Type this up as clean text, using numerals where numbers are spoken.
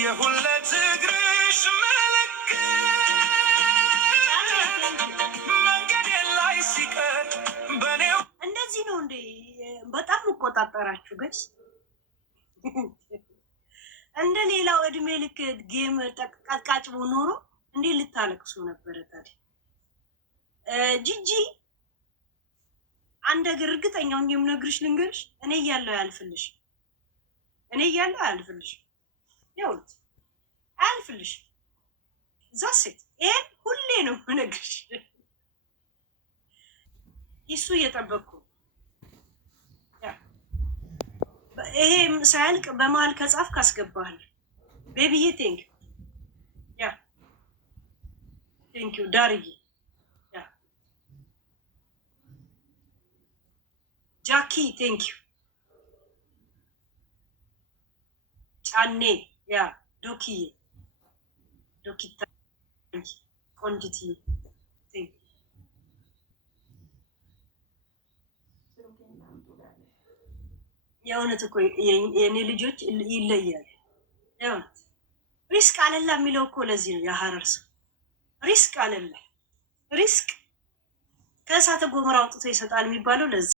የሁለት እግርሽ ምልክት መንገድ ላይ ሲቀር በኔው እንደዚህ ነው እንዴ? በጣም እቆጣጠራችሁ ገስ እንደ ሌላው እድሜ ልክ ጌም ቀጥቃጭ ኖሮ እንዴ ልታለቅሱ ነበረ። ታዲያ ጂጂ አንድ ነገር እርግጠኛው እንደምነግርሽ ልንገርሽ፣ እኔ እያለሁ ያልፍልሽ፣ እኔ እያለሁ ያልፍልሽ፣ ይኸውልሽ አልፍልሽ ዛሴት ይሄን ሁሌ ነው የምነግርሽ። እሱ እየጠበቅኩ ይሄ ሳያልቅ በመሀል ከጻፍ ካስገባል ቤቢዬ ቴንክ ያ ቴንክ ዩ ዳርዬ ያ ጃኪ ቴንክ ዩ ጫኔ ያ ዶኪዬ ዶኪታ ቆንጅቲ የእውነት እኮ የኔ ልጆች ይለያሉ። የእውነት ሪስክ አለላ የሚለው እኮ ለዚህ ነው። የሀረር ሰው ሪስክ አለላ ሪስክ ከእሳተ ገሞራ አውጥቶ ይሰጣል የሚባለው ለዚህ